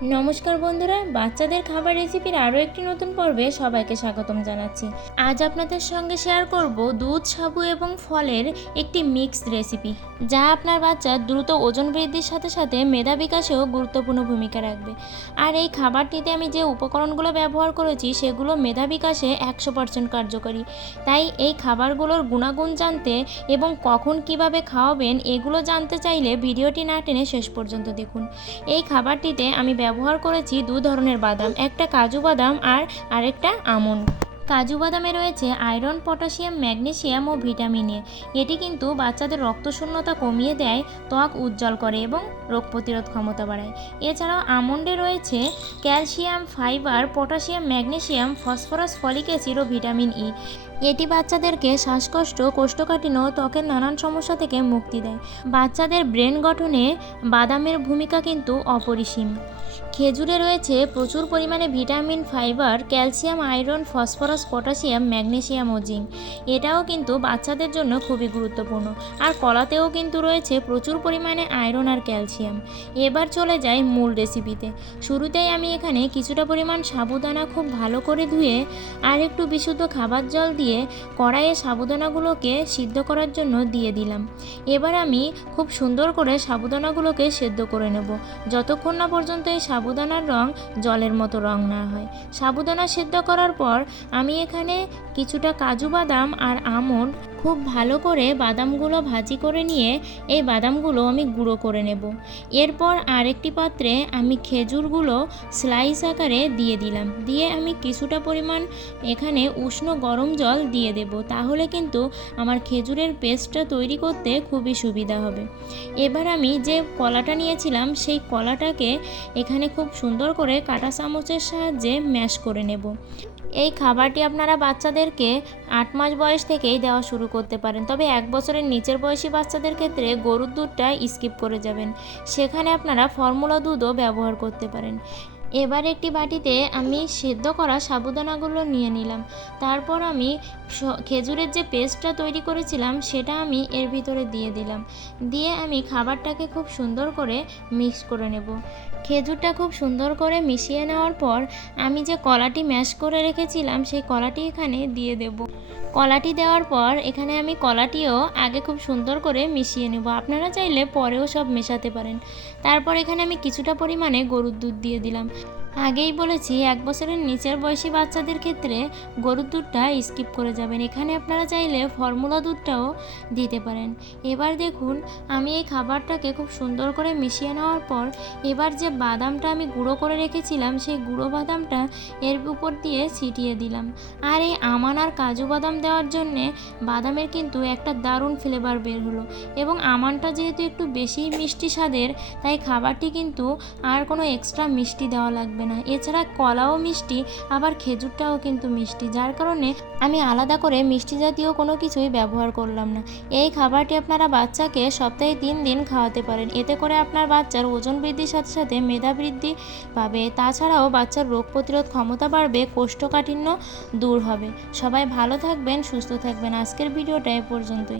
নমস্কার বন্ধুরা, বাচ্চাদের খাবার রেসিপির আরও একটি নতুন পর্বে সবাইকে স্বাগতম জানাচ্ছি। আজ আপনাদের সঙ্গে শেয়ার করব দুধ, সাবু এবং ফলের একটি মিক্সড রেসিপি যা আপনার বাচ্চার দ্রুত ওজন বৃদ্ধির সাথে সাথে মেধা বিকাশেও গুরুত্বপূর্ণ ভূমিকা রাখবে। আর এই খাবারটিতে আমি যে উপকরণগুলো ব্যবহার করেছি, সেগুলো মেধা বিকাশে একশো পার্সেন্ট কার্যকরী। তাই এই খাবারগুলোর গুণাগুণ জানতে এবং কখন কীভাবে খাওয়াবেন, এগুলো জানতে চাইলে ভিডিওটি না টেনে শেষ পর্যন্ত দেখুন। এই খাবারটিতে আমি ব্যবহার করেছি দু ধরনের বাদাম একটা কাজু বাদাম আর আরেকটা আমন্ড কাজু বাদামে রয়েছে আয়রন, পটাশিয়াম, ম্যাগনেসিয়াম ও ভিটামিন এ। এটি কিন্তু বাচ্চাদের রক্তশূন্যতা কমিয়ে দেয়, ত্বক উজ্জ্বল করে এবং রোগ প্রতিরোধ ক্ষমতা বাড়ায়। এছাড়াও আমন্ডে রয়েছে calcium, fibre, potassium, magnesium, phosphorus, folic acid ও ভিটামিন ই। এটি বাচ্চাদেরকে শ্বাসকষ্ট, কোষ্ঠকাঠিন্য, ত্বকের নানান সমস্যা থেকে মুক্তি দেয়। বাচ্চাদের ব্রেন গঠনে বাদামের ভূমিকা কিন্তু অপরিসীম। খেজুরে রয়েছে প্রচুর পরিমাণে vitamin, fibre, calcium, iron, phosphorus potassium, magnesium ও জিঙ্ক। এটাও কিন্তু বাচ্চাদের জন্য খুবই গুরুত্বপূর্ণ। আর কলাতেও কিন্তু রয়েছে প্রচুর পরিমাণে আয়রন আর ক্যালসিয়াম। এবার চলে যাই মূল রেসিপিতে। শুরুতেই আমি এখানে কিছুটা পরিমাণ সাবুদানা খুব ভালো করে ধুয়ে আর একটু বিশুদ্ধ খাবার জল দিয়ে কড়াইয়ে সাবুদানাগুলোকে সিদ্ধ করার জন্য দিয়ে দিলাম। এবার আমি খুব সুন্দর করে সাবুদানাগুলোকে সেদ্ধ করে নেব। যতক্ষণ না পর্যন্ত এই সাবুদানার রং জলের মতো রং না হয়। সাবুদানা সেদ্ধ করার পর আমি এখানে কিছুটা কাজু বাদাম আর আমন্ড খুব ভালো করে বাদামগুলো ভাজি করে নিয়ে এই বাদামগুলো আমি গুঁড়ো করে নেব। এরপর আরেকটি পাত্রে আমি খেজুরগুলো স্লাইস আকারে দিয়ে দিলাম। দিয়ে আমি কিছুটা পরিমাণ এখানে উষ্ণ গরম জল দিয়ে দেব। তাহলে কিন্তু আমার খেজুরের পেস্টটা তৈরি করতে খুবই সুবিধা হবে। এবার আমি যে কলাটা নিয়েছিলাম, সেই কলাটাকে এখানে খুব সুন্দর করে কাঁটা চামচের সাহায্যে ম্যাশ করে নেব। এই খাবারটি আপনারা বাচ্চাদেরকে আট মাস বয়স থেকেই দেওয়া শুরু করতে পারেন। তবে এক বছরের নিচের বয়সী বাচ্চাদের ক্ষেত্রে গরুর দুধটা স্কিপ করে যাবেন। সেখানে আপনারা ফর্মুলা দুধও ব্যবহার করতে পারেন। এবার একটি বাটিতে আমি সেদ্ধ করা সাবুদানাগুলো নিয়ে নিলাম। তারপর আমি খেজুরের যে পেস্টটা তৈরি করেছিলাম, সেটা আমি এর ভিতরে দিয়ে দিলাম। দিয়ে আমি খাবারটাকে খুব সুন্দর করে মিক্স করে নেব। খেজুরটা খুব সুন্দর করে মিশিয়ে নেওয়ার পর আমি যে কলাটি ম্যাশ করে রেখেছিলাম, সেই কলাটি এখানে দিয়ে দেব। কলাটি দেওয়ার পর এখানে আমি কলাটিও আগে খুব সুন্দর করে মিশিয়ে নেব। আপনারা চাইলে পরেও সব মেশাতে পারেন। তারপর এখানে আমি কিছুটা পরিমাণে গরুর দুধ দিয়ে দিলাম। আগেই বলেছি, এক বছরের নিচের বয়সী বাচ্চাদের ক্ষেত্রে গরুর দুধটা স্কিপ করে যাবেন। এখানে আপনারা চাইলে ফর্মুলা দুধটাও দিতে পারেন। এবার দেখুন, আমি এই খাবারটাকে খুব সুন্দর করে মিশিয়ে নেওয়ার পর এবার যে বাদামটা আমি গুঁড়ো করে রেখেছিলাম, সেই গুঁড়ো বাদামটা এর উপর দিয়ে ছিটিয়ে দিলাম। আর এই আমান আর কাজু বাদাম দেওয়ার জন্যে বাদামের কিন্তু একটা দারুণ ফ্লেভার বের হলো। এবং আমানটা যেহেতু একটু বেশি মিষ্টি স্বাদের, তাই খাবারটি কিন্তু আর কোনো এক্সট্রা মিষ্টি দেওয়া লাগবে না। এছাড়া কলাও মিষ্টি, আবার খেজুরটাও কিন্তু মিষ্টি। যার কারণে আমি আলাদা করে মিষ্টি জাতীয় কোনো কিছুই ব্যবহার করলাম না। এই খাবারটি আপনারা বাচ্চাকে সপ্তাহে তিন দিন খাওয়াতে পারেন। এতে করে আপনার বাচ্চার ওজন বৃদ্ধির সাথে সাথে মেধা বৃদ্ধি পাবে। তাছাড়াও বাচ্চার রোগ প্রতিরোধ ক্ষমতা বাড়বে, কোষ্ঠকাঠিন্য দূর হবে। সবাই ভালো থাকবেন, সুস্থ থাকবেন। আজকের ভিডিওটা এ পর্যন্তই।